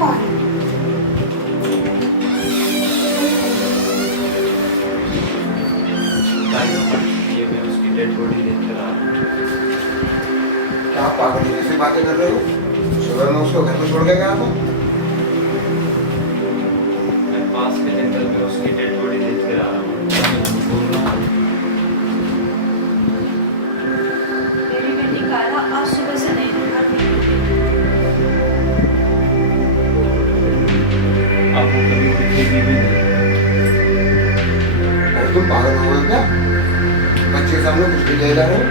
कौन है? ये मैं उसकी डेड बॉडी देख कर आ रहा हूँ। क्या आप पागल जैसी बातें कर रहे हो? सुबह में उसको घर पर छोड़ के गया था। मैं पास के जंगल में उसकी डेड बॉडी देख कर आ रहा हूँ। क्या मैं झूठ बोल रहा हूँ? मेरी बेटी कायरा आज सुबह से नहीं दिखा थी। आपको कभी दिखेगी भी नहीं। अरे तुम पागल हो गए क्या? बच्चे के सामने कुछ भी ले जा रहे हो?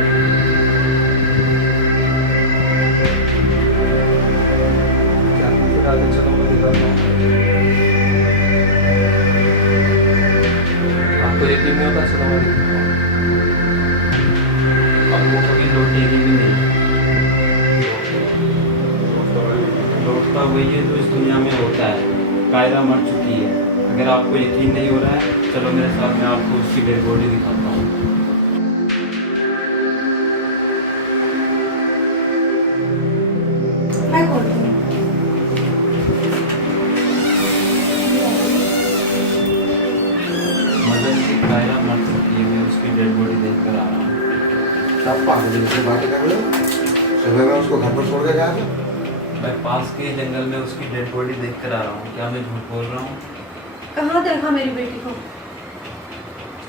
क्या फिर आगे चलो मैं दिखाता हूँ। आपको यकीन नहीं होता, चलो मैं दिखाता हूँ। अब वो कभी लौटेगी भी नहीं। लौटता वही है जो इस दुनिया में होता है। कायरा मर चुकी है। अगर आपको यकीन नहीं हो रहा है, चलो मेरे साथ, मैं आपको उसकी डेड बॉडी दिखाता हूँ। मैं खोलती हूँ। मदन की कायरा मर चुकी है, मैं उसकी डेड बॉडी देख कर आ रहा हूँ। क्या आप पागल जैसी बातें कर रहे हो? सुबह में उसको घर पर छोड़ के गया था। मैं पास के जंगल में उसकी डेड बॉडी देख कर आ रहा हूँ। क्या मैं झूठ बोल रहा हूँ? कहाँ देखा मेरी बेटी को?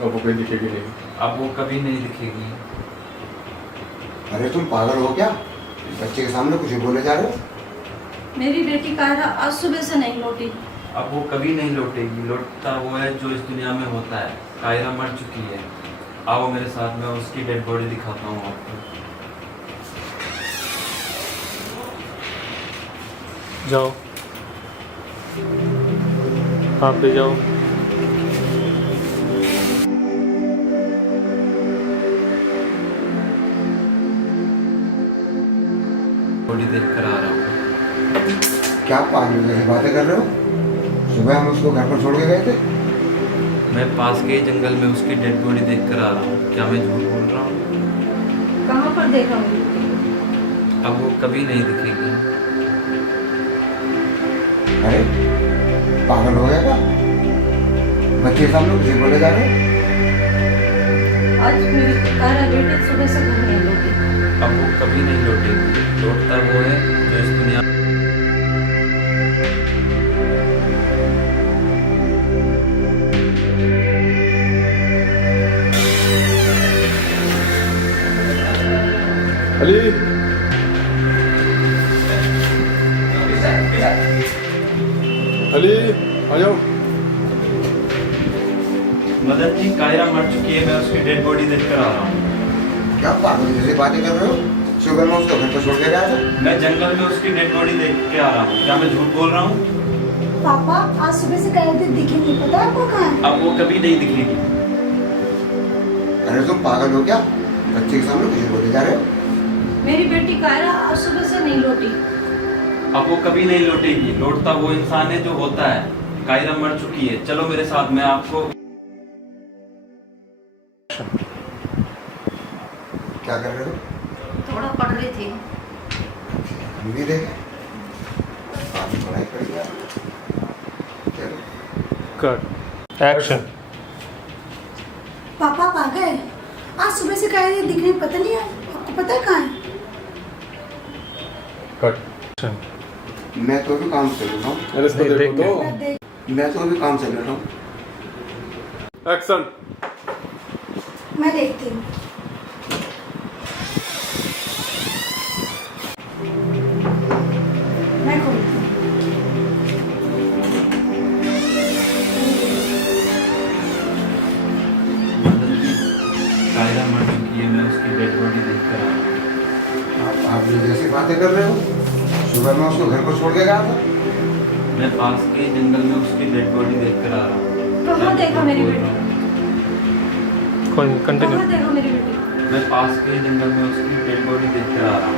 अब वो कहीं दिखेगी नहीं। अब वो कभी नहीं दिखेगी। अरे तुम पागल हो क्या? बच्चे के सामने कुछ भी बोले जा रहे हो? मेरी बेटी कायरा आज सुबह से नहीं लौटी। अब वो कभी नहीं लौटेगी। लौटता वो है जो इस दुनिया में होता है। कायरा मर चुकी है। आओ मेरे साथ, मैं उसकी डेड बॉडी दिखाता हूँ आपको। जाओ, हाँ पे जाओ। बॉडी देख कर आ रहा हूँ। क्या आप पागल जैसी बातें कर रहे हो? सुबह हम उसको घर पर छोड़ के गए थे। मैं पास के जंगल में उसकी डेड बॉडी देख कर आ रहा हूँ। क्या मैं झूठ बोल रहा हूँ? कहाँ पर देखा मेरी बेटी को? अब वो कभी नहीं दिखेगी। अरे पागल हो गया क्या? बच्चे के सामने कुछ भी बोले जा रहे हो? आज मेरी कायरा बेटी सुबह से घर नहीं लौटी। अब वो कभी नहीं लौटेगी। लौटता वो है जो इस दुनिया अली, अली आ जाओ। मदन जी, कायरा मर चुकी है, मैं उसकी डेड बॉडी देख कर आ रहा हूँ। क्या आप पागल जैसी बातें कर रहे हो? सुबह में उसको घर पर छोड़ के गया था। मैं जंगल में उसकी डेड बॉडी देख के आ रहा हूँ। क्या मैं झूठ बोल रहा हूँ? पापा आज सुबह से कायरा दिखी नहीं, पता है आपको कहाँ है? अब वो कभी नहीं दिखेगी। अरे तुम पागल हो क्या? बच्चे के सामने कुछ भी बोले जा रहे हो? मेरी बेटी कायरा आज सुबह से नहीं लौटी। अब वो कभी नहीं लौटेगी। लौटता वो इंसान है जो होता है। कायरा मर चुकी है। चलो मेरे साथ, मैं आपको क्या कर रहे हो? थोड़ा पढ़ रही थी। मूवी देखे? आपने पढ़ाई कर लिया? चलो। Cut action. पापा कहाँ गए? आज सुबह से कायरा दिख रही, पता नहीं है आपको, पता है कहाँ है? Cut action. मैं तो अभी काम से लौटा हूँ। अरे इसको देख देखो तो। मैं देख मैं तो अभी काम से लौटा हूँ। एक्शन। मैं देखती हूँ। मैं खोलती हूँ। मदन जी, कायरा मर चुकी है, मैं उसकी डेड बॉडी देख कर आ रहा हूँ। आप ये जैसी बातें कर रहे हो? सुबह में उसको घर पर छोड़ के गया था। मैं पास के जंगल में उसकी डेड बॉडी देख कर आ रहा हूँ। कहाँ देखा मेरी बेटी? कोई कंटिन्यू। कहाँ देखा मेरी बेटी? मैं पास के जंगल में उसकी डेड बॉडी देख कर आ रहा हूँ।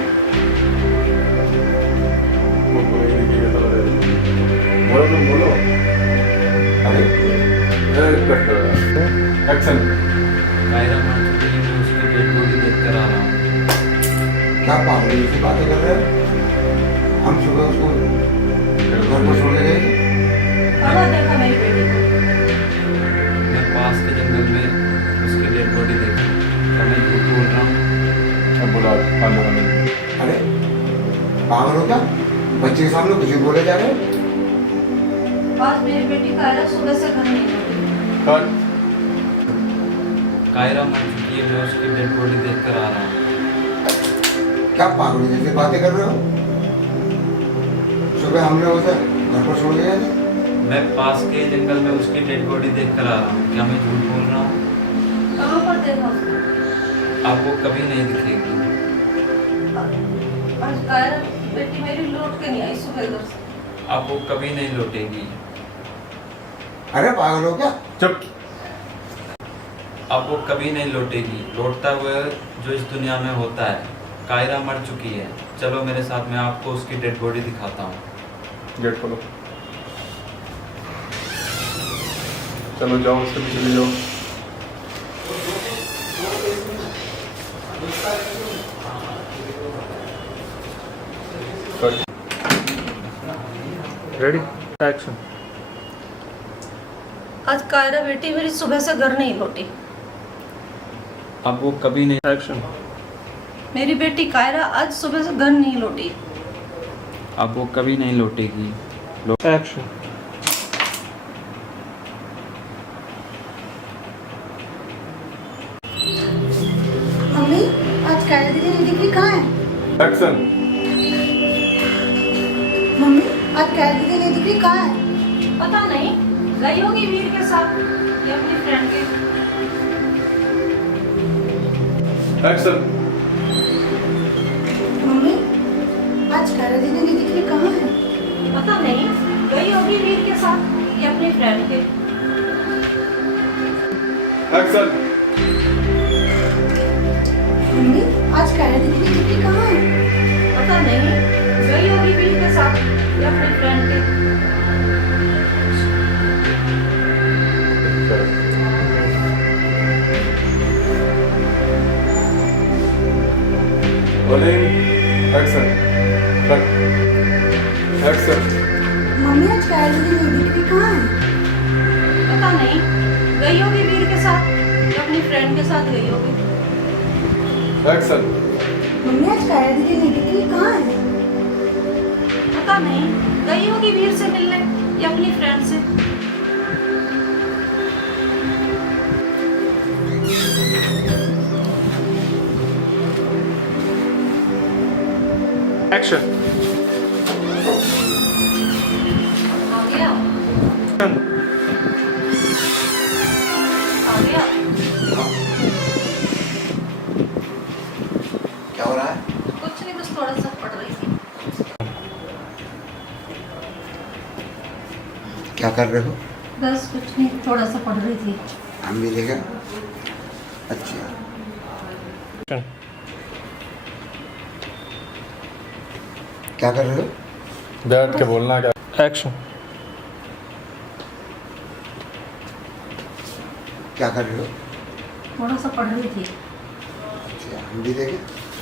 वो कोई नहीं दिखेगा तो बोलो तुम बोलो। अरे कट करो। एक्शन। कायरा मर चुकी है, मैं उसकी डेड बॉडी देख कर आ रहा हूँ। क्या पागल जैसी बातें कर रहे हो? हम सुबह उसको घर पर पागल हो क्या? बच्चे के सामने कुछ भी बोले जा रहे हो? आज मेरी बेटी कायरा सुबह से घर नहीं लौटी। कट। कायरा मर चुकी है, मैं उसकी डेड बॉडी देख कर आ रहा हूँ। क्या पागल जैसे बातें कर रहे हो? सुबह हमने उसे घर पर छोड़ दिया था। मैं पास के जंगल में उसकी डेड बॉडी देख कर आ रहा हूँ। क्या मैं झूठ बोल रहा हूँ? कहाँ पर देखा उसको? आपको कभी नहीं दिखेगी। आज कायरा बेटी मेरी लौट के नहीं आई सुबह घर से। आपको कभी नहीं लौटेगी। अरे पागल हो क्या? चुप। आपको कभी नहीं लौटेगी। लौटता हुआ जो इस दुनिया में होता है। कायरा मर चुकी है, चलो मेरे साथ, मैं आपको उसकी डेड बॉडी दिखाता हूँ। गेट खोलो। चलो जाओ, उसके पीछे ले जाओ। Ready, action. आज कायरा बेटी मेरी सुबह से घर नहीं लौटी। आपको कभी नहीं एक्शन। मेरी बेटी कायरा आज सुबह से घर नहीं लौटी। आपको कभी नहीं लौटेगी। एक्शन। मम्मी आज कायरा दीदी नहीं दिख रही, कहाँ है? एक्शन। मम्मी आज कायरा दीदी नहीं दिख रही, कहाँ है? पता नहीं, गई होगी वीर के साथ या अपनी फ्रेंड के। एक्शन। मम्मी आज कायरा दीदी नहीं दिख रही, कहाँ है? पता नहीं, गई होगी वीर के साथ या अपनी फ्रेंड के। एक्शन। मम्मी आज कायरा दीदी नहीं दिख रही, कहाँ है? पता नहीं, गई होगी वीर के साथ या अपनी फ्रेंड के। Rolling. Action. Cut. Action. Mummy आज कायरा दीदी नहीं दिख रही, कहाँ है? पता नहीं, गई होगी वीर के साथ या अपनी फ्रेंड के साथ गई होगी। एक्शन। मम्मी आज कायरा दीदी नहीं दिख रही, कहाँ है? पता नहीं, गई होगी वीर से मिलने या अपनी फ्रेंड से। एक्शन। आ गया, आ गया। क्या हो रहा है? कुछ नहीं, बस थोड़ा सा पढ़ रही थी। क्या कर रहे हो? बस कुछ नहीं, थोड़ा सा पढ़ रही थी। हम भी देखें। अच्छा, क्या कर रहे हो? बैठ के बोलना क्या? एक्शन। क्या कर रहे हो? थोड़ा सा पढ़ रही थी। अच्छा, हम भी देखें।